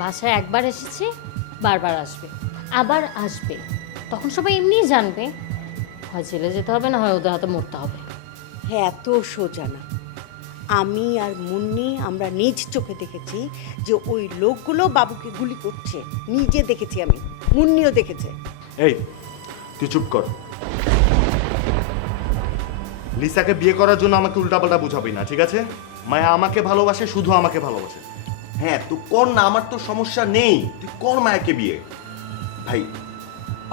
বাসায় একবার এসেছি, বারবার আসবে, আবার আসবে। তখন সবাই এমনিই জানবে হয় জেলে যেতে হবে, না হয় ওদের হাতে মরতে হবে। হ্যাঁ, এত সোজা না। আমি আর মুন্নি আমরা নিজ চোখে দেখেছি যে ওই লোকগুলো বাবুকে গুলি করছে। নিজে দেখেছি আমি, মুন্নিও দেখেছে। এই তুই চুপ কর। লিসাকে বিয়ে করার জন্য আমাকে উল্টাপাল্টা বুঝাবি না, ঠিক আছে? মায়া আমাকে ভালোবাসে, শুধু আমাকে ভালোবাসে। হ্যাঁ তুই কর না, আমার তো সমস্যা নেই, তুই কর মায়াকে বিয়ে। ভাই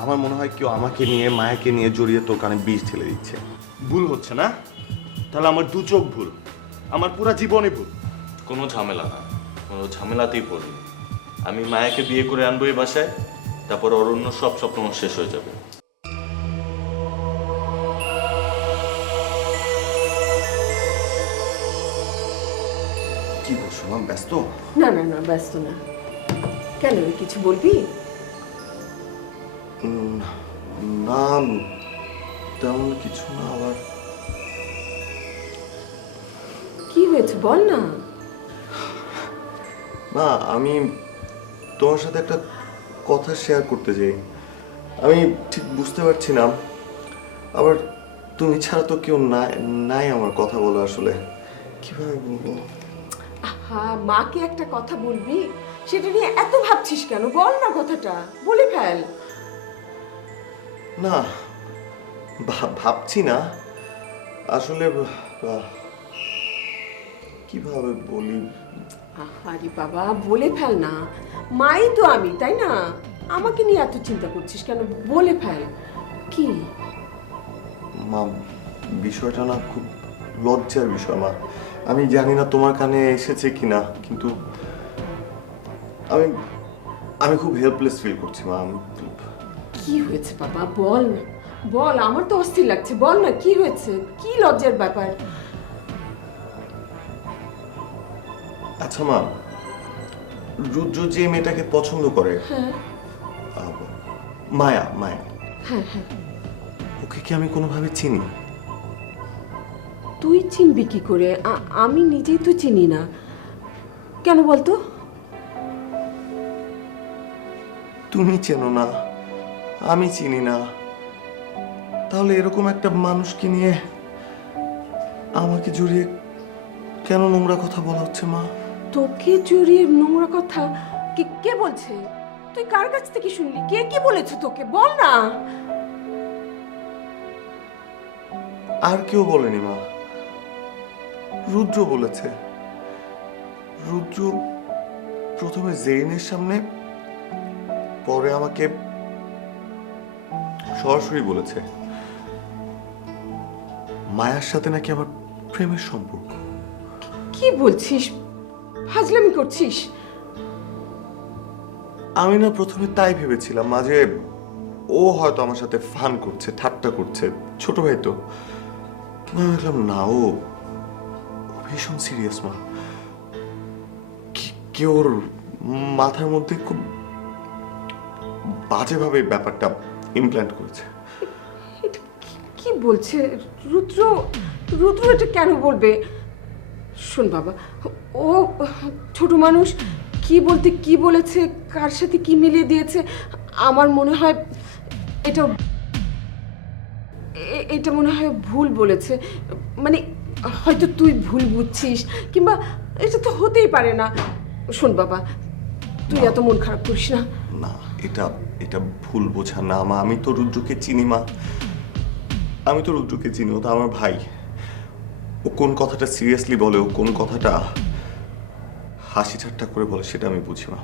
আমার মনে হয় কেউ আমাকে নিয়ে মায়াকে নিয়ে জড়িয়ে তোর কানে বিষ ঢেলে দিচ্ছে। ভুল হচ্ছে না? তাহলে আমার দু চোখ ভুল, আমার পুরো জীবনে ভুল। কোনো ঝামেলা না, কোনো ঝামেলাতেই পড়িনি। আমি মায়াকে বিয়ে করে আনবো এই বাসায়, তারপর অরণ্য সব স্বপ্ন আমার শেষ হয়ে যাবে। কি বলছো মা, ব্যস্ত? না না না, ব্যস্ত না। কেন রে, কিছু বলবি? না তেমন কিছু না। আবার কি হয়েছে বল না। না, আমি তোমার সাথে একটা কথা শেয়ার করতে চাই। আমি ঠিক বুঝতে পারছি না, আবার তুমি ছাড়া তো কেউ নাই আমার কথা বলা। আসলে কিভাবে বলবো? হ্যাঁ, মাকে একটা কথা বলবি, সেটা নিয়ে এত ভাবছিস কেন? বল না কথাটা, বলে ফেল। না ভাবছি না আসলে। কিভাবে বলি? আরে বাবা, বলে ফেল না। মাই তো আমি, তাই না? আমাকে নিয়ে এত চিন্তা করছিস কেন? বলে ফেল। কি? মা, বিষয়টা না খুব লজ্জার বিষয় মা। আমি জানি না তোমার কানে এসেছে কিনা, কিন্তু আমি আমি খুব হেল্পলেস ফিল করছি মা। কি হয়েছে বাবা, বল না, বল। আমার তো অস্থির লাগছে, বল না কি হয়েছে, কি লজ্জার ব্যাপার? আচ্ছা মা, রুদ্র যে মেয়েটাকে পছন্দ করে, হ্যাঁ মায়া মায়া, হ্যাঁ হ্যাঁ। ওকে কি আমি কোনোভাবে চিনি? তুই চিনবি কি করে? আমি নিজেই তো চিনি না। কেন বলতো? তুমি চেনো না, আমি চিনি না, তাহলে এরকম একটা মানুষকে নিয়ে আমাকে জড়িয়ে কেন নোংরা কথা বলা হচ্ছে মা? তোকে জড়িয়ে নোংরা কথা? কে বলছে? তুই কার কাছ থেকে শুনলি? কে কি বলেছে তোকে? বল না। আর কেউ বলেনি মা, রুদ্র বলেছে। রুদ্র প্রথমে জেরিনের সামনে, পরে আমাকে সরাসরি বলেছে মায়ার সাথে নাকি আমার প্রেমের সম্পর্ক। কি বলছিস? ফাজলামি করছিস? আমি না প্রথমে তাই ভেবেছিলাম, মাঝে ও হয়তো আমার সাথে ফান করছে, ঠাট্টা করছে, ছোট ভাই তো। কিন্তু আমি দেখলাম না, ও ভীষণ সিরিয়াস মা। কেউ ওর মাথার মধ্যে খুব বাজেভাবে ব্যাপারটা ইমপ্ল্যান্ট করেছে। এটা কি বলছে রুদ্র? রুদ্র এটা কেন বলবে? শোন বাবা, ও ছোট মানুষ, কি বলতে কি বলেছে, কার সাথে কি মিলিয়ে দিয়েছে, আমার মনে হয় এটা এটা মনে হয় ভুল বলেছে। মানে হয়তো তুই ভুল বুঝছিস, কিংবা এটা তো হতেই পারে না। শোন বাবা, তুই এত মন খারাপ করিস না। না, এটা এটা ভুল বোঝা না মা। আমি তো রুদ্রকে চিনি মা, আমি তো রুদ্রকে চিনি। ও তো আমার ভাই। ও কোন কথাটা সিরিয়াসলি বলে, ও কোন কথাটা হাসি ঠাট্টা করে বলে, সেটা আমি বুঝি মা।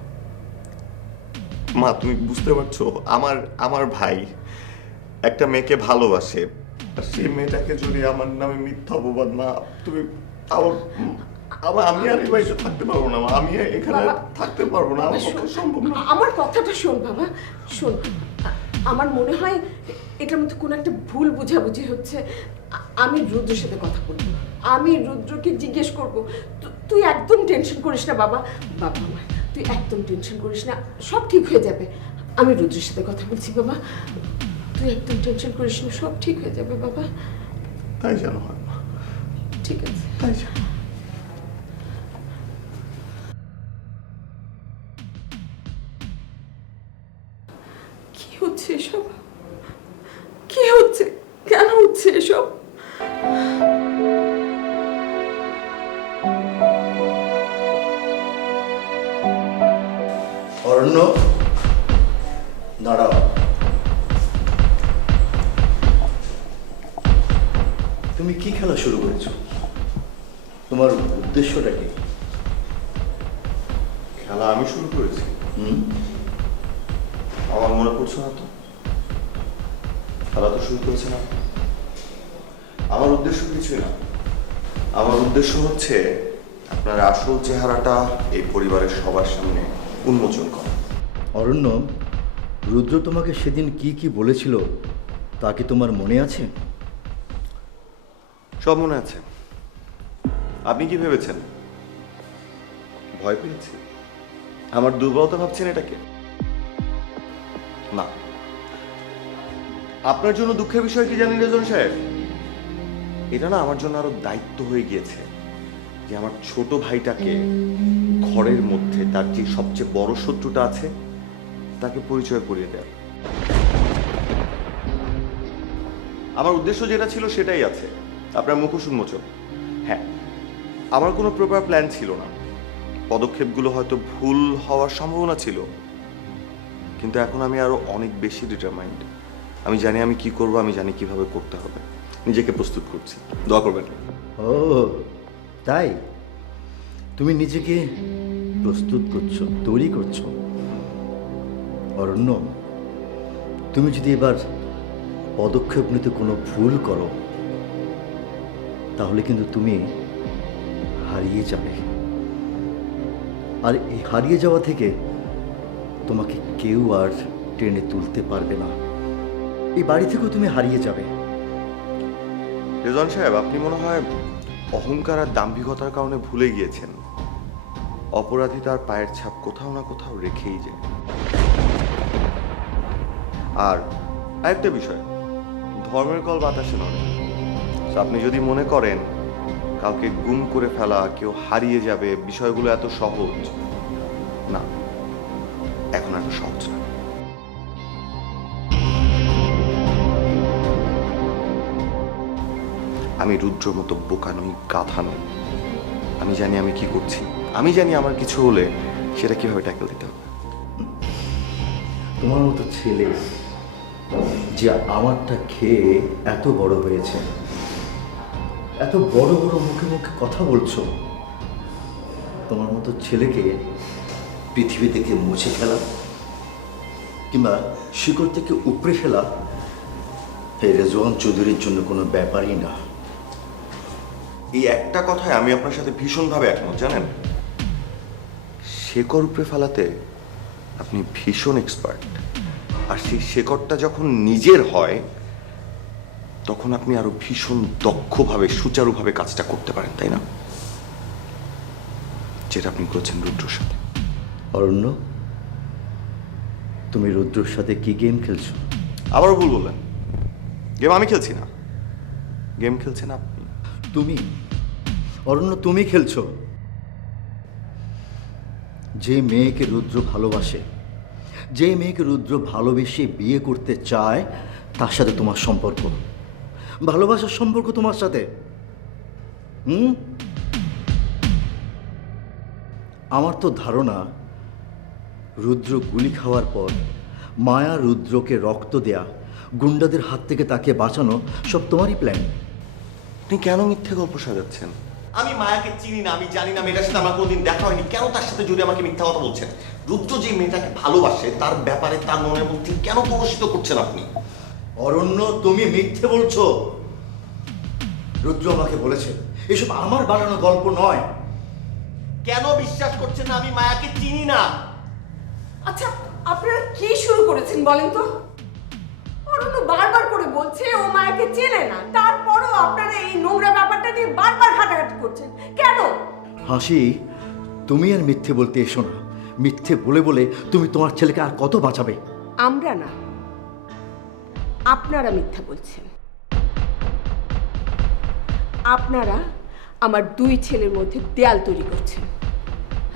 মা তুমি বুঝতে পারছো, আমার আমার ভাই একটা মেয়েকে ভালোবাসে, আর সেই মেয়েটাকে যদি আমার নামে মিথ্যা অপবাদ, মা তুমি আমি আর এই বাড়িতে থাকতে পারবো না মা। আমি এখানে থাকতে পারবো না, আমার পক্ষে সম্ভব না। আমার কথাটা শোন বাবা, শোন। আমার মনে হয় এটার মধ্যে কোনো একটা ভুল বুঝাবুঝি হচ্ছে। আমি রুদ্রের সাথে কথা বলবো, আমি রুদ্রকে জিজ্ঞেস করবো। তুই একদম টেনশন করিস না বাবা। বাবা আমার, তুই একদম টেনশন করিস না, সব ঠিক হয়ে যাবে। আমি রুদ্রের সাথে কথা বলছি বাবা, তুই একদম টেনশন করিস না, সব ঠিক হয়ে যাবে বাবা। তাই যেন হয় মা। ঠিক আছে, তাই যেন। এসব? কি হচ্ছে? কেন হচ্ছে এসব? অরণ্য, দাঁড়াও। তুমি কি খেলা শুরু করেছো? তোমার উদ্দেশ্যটা কি? খেলা আমি শুরু করেছি? আমার মনে পড়ছে না তো। খেলা তো শুরু করেছে না। আমার উদ্দেশ্য কিছুই না। আমার উদ্দেশ্য হচ্ছে আপনার আসল চেহারাটা এই পরিবারের সবার সামনে উন্মোচন করা। অরণ্য, রুদ্র তোমাকে সেদিন কি কি বলেছিল তা কি তোমার মনে আছে? সব মনে আছে। আপনি কি ভেবেছেন ভয় পেয়েছি? আমার দুর্বলতা ভাবছেন এটাকে? না। আপনার জন্য দুঃখের বিষয় কি জানেন রেজন সাহেব? এটা না আমার জন্য আরো দায়িত্ব হয়ে গিয়েছে যে আমার ছোট ভাইটাকে ঘরের মধ্যে তার যে সবচেয়ে বড় শত্রুটা আছে তাকে পরিচয় করিয়ে দেয়। আমার উদ্দেশ্য যেটা ছিল সেটাই আছে, আপনার মুখোশ উন্মোচন। হ্যাঁ, আমার কোনো প্রপার প্ল্যান ছিল না। পদক্ষেপগুলো হয়তো ভুল হওয়ার সম্ভাবনা ছিল, কিন্তু এখন আমি আরো অনেক বেশি ডিটারমাইন্ড। আমি জানি আমি কি করব, আমি জানি কিভাবে করতে হবে। নিজেকে প্রস্তুত করছি, দোয়া করবেন। ও তাই? তুমি নিজেকে প্রস্তুত করছো, তৈরি করছো। অরণ্য, তুমি যদি এবার পদক্ষেপ নিতে কোনো ভুল করো তাহলে কিন্তু তুমি হারিয়ে যাবে। আর এই হারিয়ে যাওয়া থেকে তোমাকে কেউ আর টেনে তুলতে পারবে না। এই বাড়ি থেকেও তুমি হারিয়ে যাবে। রেজন সাহেব, আপনি মনে হয় অহংকার আর দাম্ভিকতার কারণে ভুলে গিয়েছেন অপরাধী তার পায়ের ছাপ কোথাও না কোথাও রেখেই যায়। আর আরেকটা বিষয়, ধর্মের কল বাতাসে নড়ে। আপনি যদি মনে করেন কাউকে গুম করে ফেলা, কেউ হারিয়ে যাবে, বিষয়গুলো এত সহজ না, এখন এত সহজ না। আমি রুদ্রর মতো বোকা নই, গাধা নই। আমি জানি আমি কি করছি। আমি জানি আমার কিছু হলে সেটা কিভাবে ট্যাকল দিতে হবে। তোমার মতো ছেলে যে আমারটা খেয়ে এত বড় হয়েছে, এত বড় বড় মুখে মুখে কথা বলছো, তোমার মতো ছেলেকে পৃথিবী থেকে মুছে ফেলা কিংবা শিকড় থেকে উপড়ে ফেলা এই রেজওয়ান চৌধুরীর জন্য কোনো ব্যাপারই না। এই একটা কথায় আমি আপনার সাথে ভীষণভাবে একমত। জানেন, শেকড় উপড়ে ফেলাতে আপনি ভীষণ এক্সপার্ট। আর সেই শেকড়টা যখন নিজের হয় তখন আপনি আরো ভীষণ দক্ষভাবে, সুচারুভাবে কাজটা করতে পারেন, তাই না? যেটা আপনি করছেন রুদ্রর সাথে। অরণ্য, তুমি রুদ্রর সাথে কি গেম খেলছো? আবারও ভুল বললেন। গেম আমি খেলছি না, গেম খেলছেন আপনি। তুমি অরণ্য, তুমি খেলছো। যে মেয়েকে রুদ্র ভালোবাসে, যে মেয়েকে রুদ্র ভালোবেসে বিয়ে করতে চায়, তার সাথে তোমার সম্পর্ক, ভালোবাসার সম্পর্ক তোমার সাথে। আমার তো ধারণা রুদ্র গুলি খাওয়ার পর মায়া রুদ্রকে রক্ত দেয়া, গুন্ডাদের হাত থেকে তাকে বাঁচানো সব তোমারই প্ল্যান। আপনি কেন মিথ্যে গল্প সাজাচ্ছেন? আমি মায়াকে চিনি না, আমি জানি না, মেয়েটার সাথে আমার কোনোদিন দেখা হয়নি। কেন তার সাথে জুড়ে আমাকে মিথ্যা কথা বলছেন? রুদ্র যে মেয়েটাকে ভালোবাসে তার ব্যাপারে তার মনের মধ্যে কেন প্রদর্শিত করছেন আপনি? অরণ্য, তুমি মিথ্যে বলছো। রুদ্র আমাকে বলেছে এসব আমার বানানো গল্প নয়। কেন বিশ্বাস করছেন না? আমি মায়াকে চিনি না। আচ্ছা, আপনারা কি শুরু করেছেন বলেন তো? অরণ্য বারবার করে বলছে ও মায়াকে চেনে না, তারপরও আপনারা এই নোংরা ব্যাপারটা নিয়ে বারবার ঘাটাঘাটি করছেন কেন? হাসি, তুমি আর মিথ্যে বলতে এসো না। মিথ্যে বলে বলে তুমি তোমার ছেলেকে আর কত বাঁচাবে? আমরা না, আপনারা মিথ্যা বলছেন। আপনারা আমার দুই ছেলের মধ্যে দেয়াল তৈরি করছেন।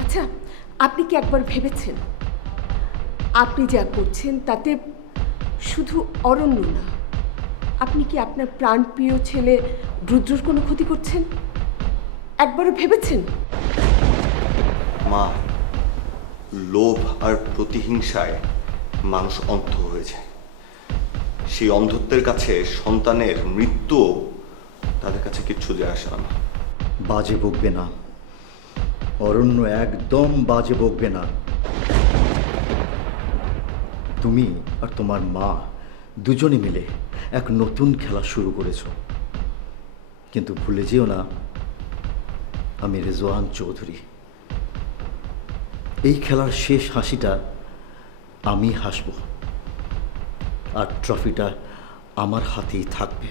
আচ্ছা, আপনি কি একবার ভেবেছেন আপনি যা করছেন তাতে শুধু অরণ্য না, আপনি কি আপনার প্রাণপ্রিয় ছেলে রুদ্রর কোনো ক্ষতি করছেন? একবারও ভেবেছেন? মা, লোভ আর প্রতিহিংসায় মানুষ অন্ধ হয়ে যায়। সেই অন্ধত্বের কাছে সন্তানের মৃত্যু তাদের কাছে কিচ্ছু যায় আসে না মা। বাজে বকবে না অরণ্য, একদম বাজে বকবে না। তুমি আর তোমার মা দুজনে মিলে এক নতুন খেলা শুরু করেছো, কিন্তু ভুলে যেও না আমি রেজওয়ান চৌধুরী। এই খেলার শেষ হাসিটা আমি হাসব, আর ট্রফিটা আমার হাতেই থাকবে।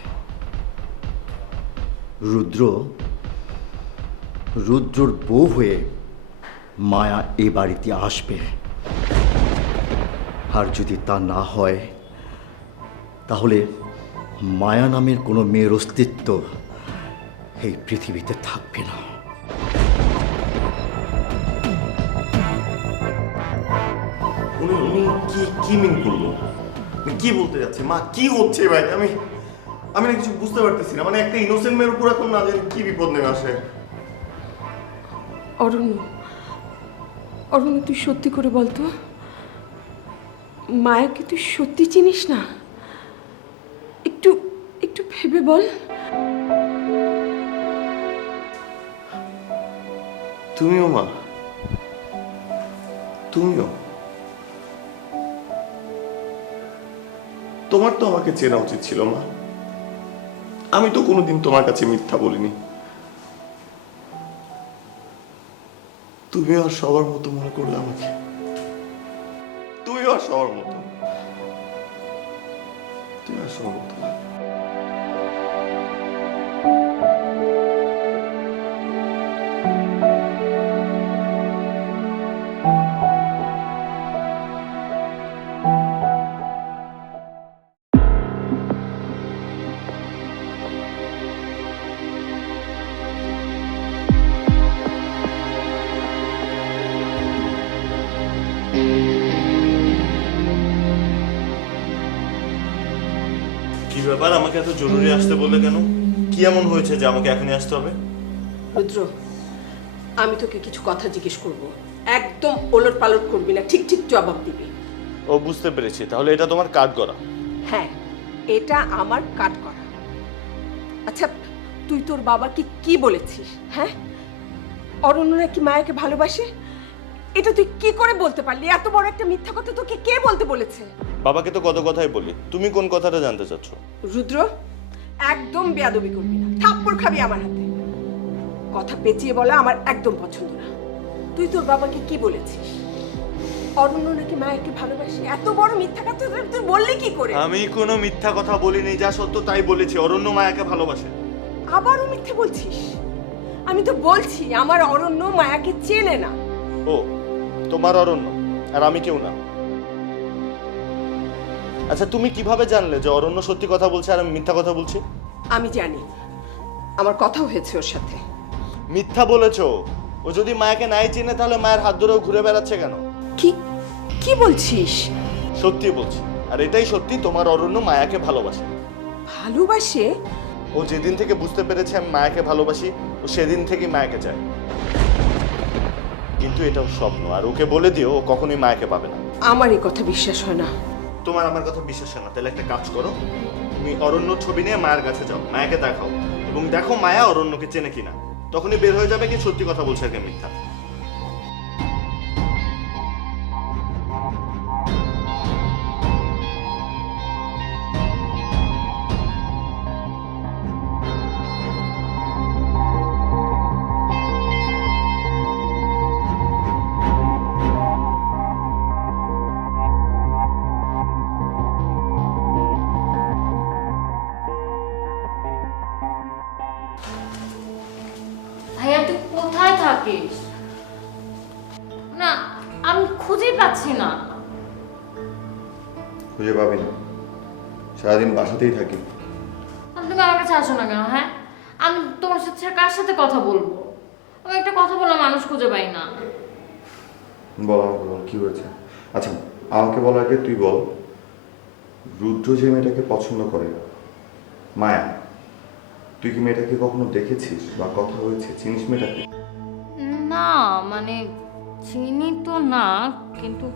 রুদ্রর বউ হয়ে মায়া এ বাড়িতে আসবে, আর যদি তা না হয় তাহলে মায়া নামের কোনো মেয়ের অস্তিত্ব এই পৃথিবীতে থাকবে না। উনি কি মিন করলো? কি বলতে যাচ্ছে মা? কি হচ্ছে ভাই? আমি না কিছু বুঝতে পারতেছি না। মানে একটা ইনোসেন্ট মেয়ের উপর এখন না জানি কি বিপদ নেমে আসে। অরণ্য, অরণ্য, তুই সত্যি করে বলতো, মায়াকে তুই সত্যি চিনিস না? একটু একটু ভেবে বল। তুমিও মা? তুমিও? তোমার তো আমাকে চেনা উচিত ছিল মা। আমি তো কোনোদিন তোমার কাছে মিথ্যা বলিনি। তুমিও আর সবার মতো মনে করলে আমাকে। তুমিও আর সবার মতো। তুমি আর সবার মতো না। কি ব্যাপার, আমাকে এত জরুরি আসতে বললে কেন? কি এমন হয়েছে যে আমাকে এখনই আসতে হবে? রুদ্র, আমি তোকে কিছু কথা জিজ্ঞেস করব, একদম ওলট পালট করবি না, ঠিক ঠিক জবাব দিবি। ও, বুঝতে পেরেছি। তাহলে এটা তোমার কাট করা? হ্যাঁ, এটা আমার কাট করা। আচ্ছা, তুই তোর বাবাকে কি বলেছিস? হ্যাঁ, অরণ্য নাকি মায়াকে ভালোবাসে? এটা তুই কি করে বলতে পারলি? এত বড় একটা মিথ্যা কথা তোকে কে বলতে বলেছে? বাবাকে তো কত কথাই বলি, তুমি কোন কথাটা জানতে চাচ্ছ? রুদ্র, একদম বেয়াদবি করবি না, থাপ্পড় খাবি আমার হাতে। কথা পেঁচিয়ে বলা আমার একদম পছন্দ না। তুই তোর বাবাকে কি বলেছিস? অরণ্য নাকি মায়াকে ভালোবাসে? এত বড় মিথ্যা কথা তুই বললি কি করে? আমি কোনো মিথ্যা কথা বলিনি, যা সত্য তাই বলেছি। অরণ্য মায়াকে ভালোবাসে। আবারও মিথ্যে বলছিস? আমি তো বলছি আমার অরণ্য মায়াকে চেনে না। ও, তোমার অরণ্য আর আমি কেউ না। আচ্ছা, তুমি কিভাবে জানলে যে অরণ্য সত্যি কথা বলছে আর আমি মিথ্যা কথা বলছি? আমি জানি, আমার কথাও হয়েছে ওর সাথে। মিথ্যা বলেছো। ও যদি মায়াকে নাই চেনে তাহলে মায়ের হাত ধরেও ঘুরে বেড়াচ্ছে কেন? কি কি বলছিস? সত্যি বলছি, আর এটাই সত্যি, তোমার অরণ্য মায়াকে ভালোবাসে। ভালোবাসে? ও যেদিন থেকে বুঝতে পেরেছে আমি মায়াকে ভালোবাসি, ও সেদিন থেকেই মায়াকে চায়। কিন্তু এটাও স্বপ্ন, আর ওকে বলে দিও ও কখনোই মায়াকে পাবে না। আমার এই কথা বিশ্বাস হয় না। তোমার আমার কথা বিশ্বাস হয় না? তাহলে একটা কাজ করো, তুমি অরণ্য ছবি নিয়ে মায়ের কাছে যাও, মায়াকে দেখাও এবং দেখো মায়া অরণ্যকে চেনে কিনা। তখনই বের হয়ে যাবে কি সত্যি কথা বলছে আর কে মিথ্যা। ভাইয়া, তুই কোথায় থাকিস? না, আমি খুঁজেই পাচ্ছি না। খুঁজে পাবি না, সারাদিন বাসাতেই থাকি। তুমি আমার কাছে আসো না কেন? হ্যাঁ, আমি তোমার সাথে কার সাথে কথা বলবো? আমি একটা কথা বলা মানুষ খুঁজে পাই না। বল, আমাকে বল কি হয়েছে। আচ্ছা, আমাকে বলার আগে তুই বল রুদ্র যে মেয়েটাকে পছন্দ করে, মায়া, তুই কি মেয়েটাকে কখনো দেখেছিস বা কথা হয়েছে, চিনিস মেয়েটাকে? না মানে চিনি তো না, কিন্তু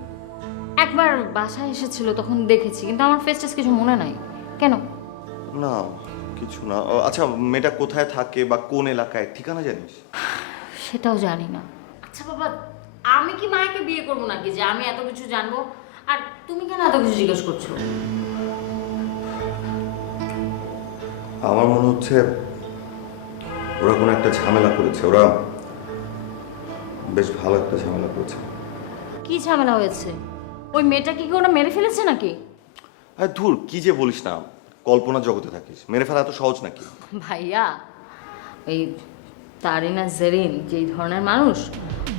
একবার বাসায় এসেছিল তখন দেখেছি, কিন্তু আমার ফেস টেস কিছু মনে নাই। কেন? না কিছু না। আচ্ছা, মেয়েটা কোথায় থাকে বা কোন এলাকায়, ঠিকানা জানিস? সেটাও জানি না। আচ্ছা বাবা, আমি কি মায়াকে বিয়ে করবো নাকি যে আমি এত কিছু জানবো? আর তুমি কেন এত কিছু জিজ্ঞেস করছো? আমার মনে হচ্ছে ওরা কোনো একটা ঝামেলা করেছে, ওরা বেশ ভালো একটা ঝামেলা করেছে। কি ঝামেলা হয়েছে? ওই মেয়েটা কি ওরা মেরে ফেলেছে নাকি? আরে ধুর, কি যে বলিস না, কল্পনা জগতে থাকিস। মেরে ফেলা এত সহজ নাকি? ভাইয়া, ওই তারিনা জেরিন যেই ধরনের মানুষ,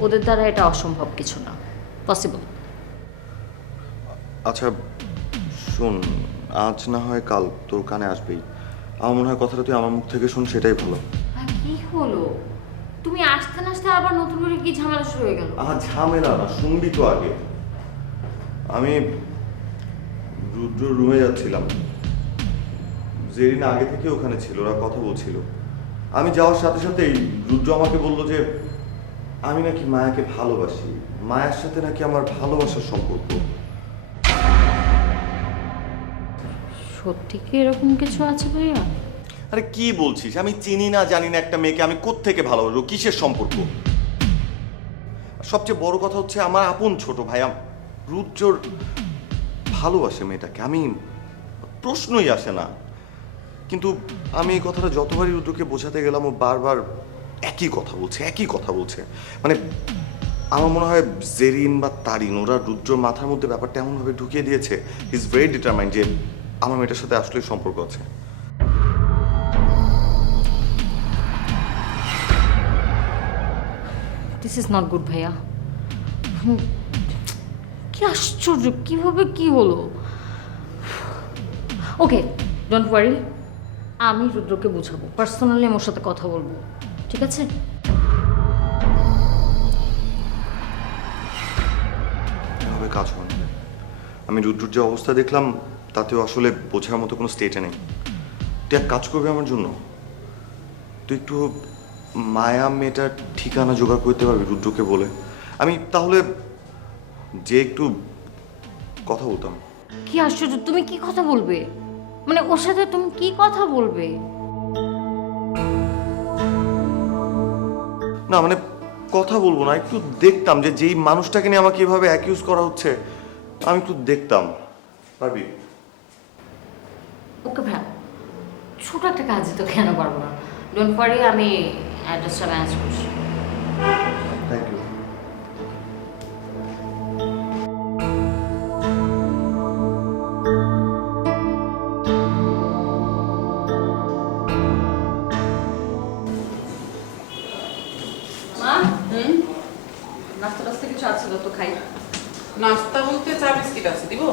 ওদের দ্বারা এটা অসম্ভব কিছু না, পসিবল। আচ্ছা শোন, আজ না হয় কাল তোর কানে আসবেই। আমার মনে হয় কথাটা তুই আমার মুখ থেকে শুন, সেটাই ভালো। আর কি হলো? তুমি আসতে না আসতে আবার নতুন করে কি ঝামেলা শুরু হয়ে গেল? ঝামেলা না, শুনবি তো আগে। আমি রুদ্র রুমে যাচ্ছিলাম, জেরিন আগে থেকে ওখানে ছিল, ওরা কথা বলছিল। আমি যাওয়ার সাথে সাথেই রুদ্র আমাকে বলল যে আমি নাকি মায়াকে ভালোবাসি, মায়ের সাথে নাকি আমার ভালোবাসার সম্পর্ক। সত্যি কি এরকম কিছু আছে ভাইয়া? আরে কি বলছিস? আমি চিনি না জানি না একটা মেয়েকে আমি কোত্থেকে ভালোবাসবো, কিসের সম্পর্ক? সবচেয়ে বড় কথা হচ্ছে আমার আপন ছোট ভাই রুদ্রর ভালোবাসে মেয়েটাকে, আমি প্রশ্নই আসে না। কিন্তু আমি এই কথাটা যতবারই রুদ্রকে বোঝাতে গেলাম, ও বারবার একই কথা বলছে। মানে আমার মনে হয় জেরিন বা তারিন ওরা রুদ্রর মাথার মধ্যে ব্যাপারটা এমনভাবে ঢুকিয়ে দিয়েছে, ইজ ভেরি ডিটারমাইন্ড যে আমার মেয়েটার সাথে আসলে সম্পর্ক আছে। দিস ইজ নট গুড ভাইয়া। কি আশ্চর্য, কিভাবে কি হলো? ওকে, ডোন্ট ওয়ারি, আমি রুদ্রকে বুঝাবো, পার্সোনালি আমার সাথে কথা বলবো, ঠিক আছে? এভাবে কাজ হয় না। আমি রুদ্রর যে অবস্থা দেখলাম তাতেও আসলে বোঝার মতো কোনো স্টেটে নেই। তুই এক কাজ করবি আমার জন্য, তুই একটু মায়া মেয়েটার ঠিকানা জোগাড় করতে পারবি রুদ্রকে বলে? আমি তাহলে যে একটু কথা বলতাম। কি আশ্চর্য, তুমি কি কথা বলবে? মানে ওর সাথে তুমি কি কথা বলবে? না মানে কথা বলবো না, একটু দেখতাম যে যেই মানুষটাকে নিয়ে আমাকে এভাবে অ্যাকিউজ করা হচ্ছে, আমি একটু দেখতাম। পারবি? ওকে ভাই, ছোট একটা কাজই তো, কেন পারবো না? ডোন্ট ওয়ারি, আমি অ্যাড্রেসটা ম্যানেজ করছি। Thank you. মা, নাস্তা টাস্তা কিছু আছে তো খাই? নাস্তা বলতে চা বিস্কিট আছে, দিব?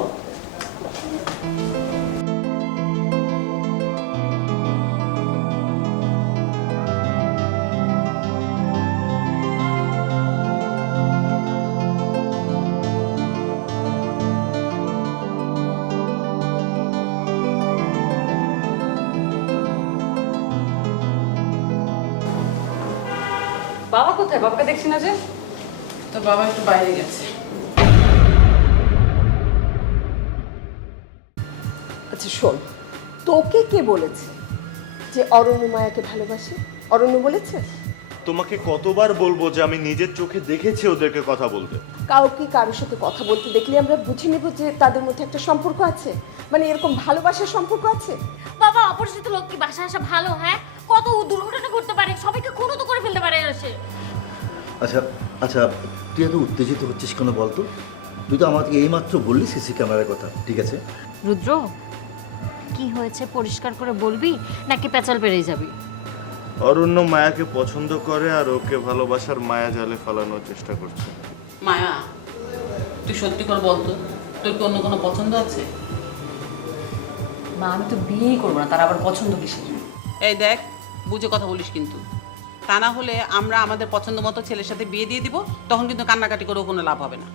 বাবা কোথায়? বাবাকে দেখছি না যে। তোর বাবা একটু বাইরে গেছে। আচ্ছা শোন, তোকে কে বলেছে যে অরণ্য মায়াকে ভালোবাসে? অরণ্য বলেছে? তোমাকে কতবার বলবো যে আমি নিজের চোখে দেখেছি ওদেরকে কথা বলতে। কাউকে কারোর সাথে কথা বলতে দেখলে আমরা বুঝে নেব যে তাদের মধ্যে একটা সম্পর্ক আছে, মানে এরকম ভালোবাসার সম্পর্ক আছে। বাবা, অপরিচিত লোক কি বাসায় আসা ভালো? হ্যাঁ, কত দুর্ঘটনা করতে পারে, সবাইকে খুনও তো করে ফেলতে পারে সে। আচ্ছা আচ্ছা, তুই এত উত্তেজিত হচ্ছিস কেন বলতো? তুই তো আমাকে এইমাত্র বললি সিসি ক্যামেরার কথা, ঠিক আছে? রুদ্র, কি হয়েছে পরিষ্কার করে বলবি নাকি পেঁচাল পেরিয়ে যাবি? অরণ্য মায়াকে পছন্দ করে আর ওকে ভালোবাসার মায়া জালে ফেলানোর চেষ্টা করছে। মায়া, তুই সত্যি করে বলতো, তোর কি অন্য কোনো পছন্দ আছে? মা, আমি তো বিয়েই করবো না, তার আবার পছন্দ কিসের? এই দেখ, বুঝে কথা বলিস কিন্তু। তা না হলে আমরা আমাদের পছন্দ মতো ছেলের সাথে বিয়ে দিয়ে দিব, তখন কিন্তু কান্নাকাটি করেও কোনো লাভ হবে না।